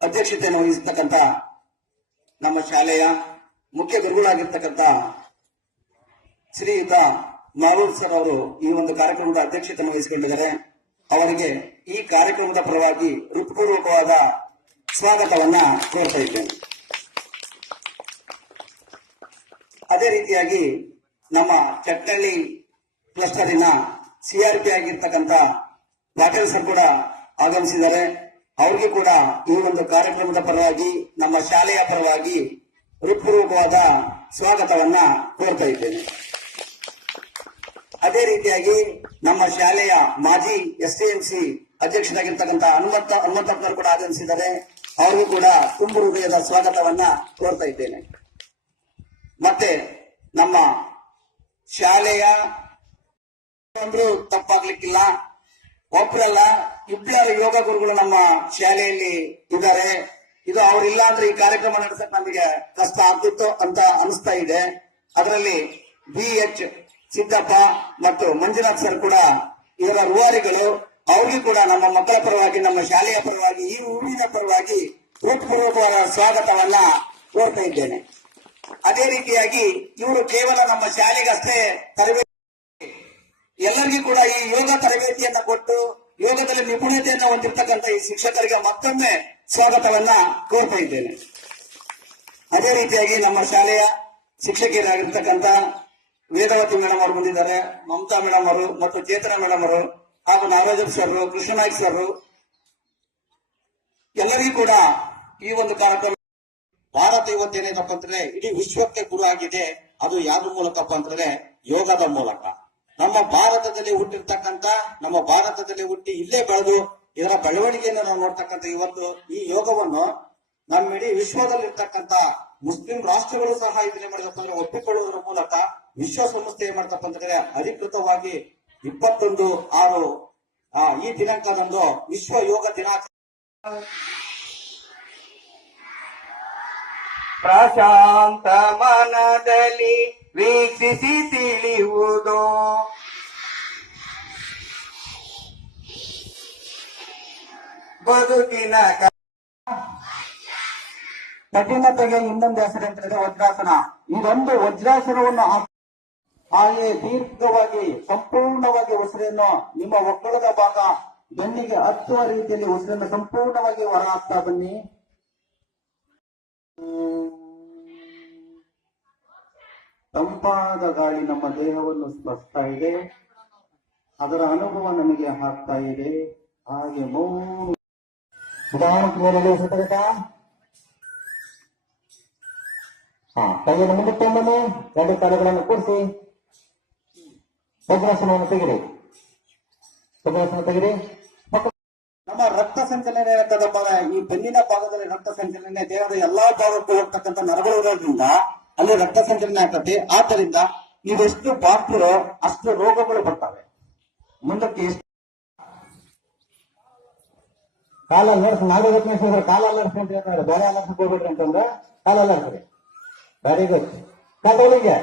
ಅಧ್ಯಕ್ಷತೆಯನ್ನು ವಹಿಸತಕ್ಕಂಥ ನಮ್ಮ ಶಾಲೆಯ ಮುಖ್ಯ ಗುರುಗಳಾಗಿರ್ತಕ್ಕಂಥ ಶ್ರೀಯುತ ಮಾವೂರ್ ಸರ್ ಅವರು ಈ ಒಂದು ಕಾರ್ಯಕ್ರಮದ ಅಧ್ಯಕ್ಷತೆಯನ್ನು ವಹಿಸಿಕೊಂಡಿದ್ದಾರೆ. ಅವರಿಗೆ ಈ ಕಾರ್ಯಕ್ರಮದ ಪರವಾಗಿ ಹೃತ್ಪೂರ್ವಕವಾದ ಸ್ವಾಗತವನ್ನ ಕೋರ್ತಾ ಇದ್ದೇನೆ. ಅದೇ ರೀತಿಯಾಗಿ ನಮ್ಮ ಚಟ್ಟಳ್ಳಿ ಕ್ಲಸ್ಟರಿನ ಸಿಆರ್ಪಿ ಆಗಿರ್ತಕ್ಕಂಥ ಪಾಟೀಲ್ ಸರ್ ಕೂಡ ಆಗಮಿಸಿದ್ದಾರೆ. ಅವ್ರಿಗೆ ಕೂಡ ಈ ಒಂದು ಕಾರ್ಯಕ್ರಮದ ಪರವಾಗಿ ನಮ್ಮ ಶಾಲೆಯ ಪರವಾಗಿ ಹೃತ್ಪೂರ್ವಕವಾದ ಸ್ವಾಗತವನ್ನ ಕೋರ್ತಾ ಇದ್ದೇನೆ. ಅದೇ ರೀತಿಯಾಗಿ ನಮ್ಮ ಶಾಲೆಯ ಮಾಜಿ ಎಸ್ಟಿಎಂಸಿ ಅಧ್ಯಕ್ಷರಾಗಿರ್ತಕ್ಕಂಥ ಹನುಮಂತಪ್ಪನವರು ಕೂಡ ಆಗಮಿಸಿದ್ದಾರೆ. ಅವ್ರಿಗೂ ಕೂಡ ತುಂಬು ಹೃದಯದ ಸ್ವಾಗತವನ್ನ ಕೋರ್ತಾ ಇದ್ದೇನೆ. ಮತ್ತೆ ನಮ್ಮ ಶಾಲೆಯ ಅಂದ್ರೂ ತಪ್ಪಾಗ್ಲಿಕ್ಕಿಲ್ಲ, ಒಬ್ಬರಲ್ಲ ಇಬ್ಬರು ಯೋಗ ಗುರುಗಳು ನಮ್ಮ ಶಾಲೆಯಲ್ಲಿ ಇದ್ದಾರೆ. ಇದು ಅವರಿಲ್ಲ ಅಂದ್ರೆ ಈ ಕಾರ್ಯಕ್ರಮ ನಡೆಸಕ್ ನಮಗೆ ಕಷ್ಟ ಆಗ್ತಿತ್ತು ಅಂತ ಅನಿಸ್ತಾ ಇದೆ. ಅದರಲ್ಲಿ BH ಸಿದ್ದಪ್ಪ ಮತ್ತು ಮಂಜುನಾಥ್ ಸರ್ ಕೂಡ ಇದರ ರೂವಾರಿಗಳು. ಅವ್ರಿಗೂ ಕೂಡ ನಮ್ಮ ಮಕ್ಕಳ ಪರವಾಗಿ, ನಮ್ಮ ಶಾಲೆಯ ಪರವಾಗಿ, ಈ ಊರಿನ ಪರವಾಗಿ ಹೃತ್ಪೂರ್ವಕವಾದ ಸ್ವಾಗತವನ್ನ ಕೋರ್ತಾ ಇದ್ದೇನೆ. ಅದೇ ರೀತಿಯಾಗಿ ಇವರು ಕೇವಲ ನಮ್ಮ ಶಾಲೆಗಷ್ಟೇ ತರಬೇತಿ, ಎಲ್ಲರಿಗೂ ಕೂಡ ಈ ಯೋಗ ತರಬೇತಿಯನ್ನ ಕೊಟ್ಟು ಯೋಗದಲ್ಲಿ ನಿಪುಣತೆಯನ್ನು ಹೊಂದಿರತಕ್ಕಂಥ ಈ ಶಿಕ್ಷಕರಿಗೆ ಮತ್ತೊಮ್ಮೆ ಸ್ವಾಗತವನ್ನ ಕೋರ್ತಾ ಇದ್ದೇನೆ. ಅದೇ ರೀತಿಯಾಗಿ ನಮ್ಮ ಶಾಲೆಯ ಶಿಕ್ಷಕಿಯರಾಗಿರ್ತಕ್ಕಂಥ ವೇದವತಿ ಮೇಡಮ್ ಅವರು ಬಂದಿದ್ದಾರೆ, ಮಮತಾ ಮೇಡಮ್ ಅವರು ಮತ್ತು ಚೇತನ ಮೇಡಮ್ ಅವರು ಹಾಗೂ ನಾಗರಾಜ್ ಸರ್, ಕೃಷ್ಣನಾಯ್ಕ್ ಸರ್, ಎಲ್ಲರಿಗೂ ಕೂಡ ಈ ಒಂದು ಕಾರ್ಯಕ್ರಮ. ಭಾರತ ಇವತ್ತೇನೇನಪ್ಪ ಅಂತಂದ್ರೆ ಇಡೀ ವಿಶ್ವಕ್ಕೆ ಗುರು ಆಗಿದೆ. ಅದು ಯಾವ್ದ್ರ ಮೂಲಕಪ್ಪ ಅಂತಂದ್ರೆ ಯೋಗದ ಮೂಲಕ. ನಮ್ಮ ಭಾರತದಲ್ಲಿ ಹುಟ್ಟಿರ್ತಕ್ಕಂಥ, ನಮ್ಮ ಭಾರತದಲ್ಲಿ ಹುಟ್ಟಿ ಇಲ್ಲೇ ಬೆಳೆದು ಇದರ ಬೆಳವಣಿಗೆಯನ್ನು ನಾವು ನೋಡ್ತಕ್ಕಂಥ ಇವತ್ತು ಈ ಯೋಗವನ್ನು ನಮ್ಮ ಇಡೀ ವಿಶ್ವದಲ್ಲಿರ್ತಕ್ಕಂಥ ಮುಸ್ಲಿಂ ರಾಷ್ಟ್ರಗಳು ಸಹ ಇದನ್ನೇ ಮಾಡಬೇಕಂದ್ರೆ ಒಪ್ಪಿಕೊಳ್ಳುವುದರ ಮೂಲಕ ವಿಶ್ವಸಂಸ್ಥೆ ಏನ್ ಮಾಡ್ತಪ್ಪ ಅಂತಂದ್ರೆ ಅಧಿಕೃತವಾಗಿ 21/6 ಈ ದಿನಾಂಕದಂದು ವಿಶ್ವ ಯೋಗ ದಿನಾಚರಣೆ. ಪ್ರಶಾಂತ ಮನದಲ್ಲಿ ವೀಕ್ಷಿಸಿ ತಿಳಿಯುವುದು ಬದುಕಿನ ಕಠಿಣತೆಗೆ ಇನ್ನೊಂದು ಹೆಸರು ಅಂತ ಹೇಳಿದ್ರೆ ವಜ್ರಾಸನ. ಇದೊಂದು ವಜ್ರಾಸನವನ್ನು ಹಾಗೆ ದೀರ್ಘವಾಗಿ ಸಂಪೂರ್ಣವಾಗಿ ಉಸಿರನ್ನು ನಿಮ್ಮ ಒಕ್ಕಳದ ಭಾಗ ಬೆನ್ನಿಗೆ ಹತ್ತುವ ರೀತಿಯಲ್ಲಿ ಉಸಿರನ್ನು ಸಂಪೂರ್ಣವಾಗಿ ಹೊರ ಹಾಕ್ತಾ ಬನ್ನಿ. ತಂಪಾದ ಗಾಳಿ ನಮ್ಮ ದೇಹವನ್ನು ಸ್ಪರ್ಶಿಸ್ತಾ ಇದೆ, ಅದರ ಅನುಭವ ನಮಗೆ ಆಗ್ತಾ ಇದೆ. ಹಾಗೆ ಕೈಯನ್ನು ಮುಂದಕ್ಕೆ ಬನ್ನಿ, ಎರಡು ಕಾಲುಗಳನ್ನು ಕೂಡಿಸಿ ವಜ್ರಾಸನವನ್ನು ತೆಗಿರಿ. ವಜ್ರಾಸನ ತೆಗಿರಿ. ನಮ್ಮ ರಕ್ತ ಸಂಚಲನೆ ಇರ್ತದಪ್ಪ, ಈ ಬೆನ್ನಿನ ಭಾಗದಲ್ಲಿ ರಕ್ತ ಸಂಚಲನೆ ದೇಹದ ಎಲ್ಲಾ ಭಾಗಕ್ಕೂ ಹೋಗ್ತಕ್ಕಂಥ ನರಗಳು ಇರೋದ್ರಿಂದ ಅಲ್ಲಿ ರಕ್ತ ಸಂಚಲನೆ ಆಗ್ತದೆ. ಆದ್ದರಿಂದ ನೀವೆಷ್ಟು ಬಾಗ್ತಿರೋ ಅಷ್ಟು ರೋಗಗಳು ಬರ್ತವೆ. ಮುಂದಕ್ಕೆ ಕಾಲ ಅಲ್ಲರ್ಸ್ ನಾಗರತ್ನೇಶ್ವರ ಕಾಲ ಅಲ್ಲರ್ಸ್ ಅಂತ ಹೇಳ್ತಾರೆ. ಬೇರೆ ಅಲ್ಲರ್ಸಕ್ ಹೋಗ್ಬೇಡ್ರಿ ಅಂತಂದ್ರೆ ಕಾಲ ಅಲ್ಲರ್ಸ್ರಿ. Very good. ಕಟೋಳಿಗೆ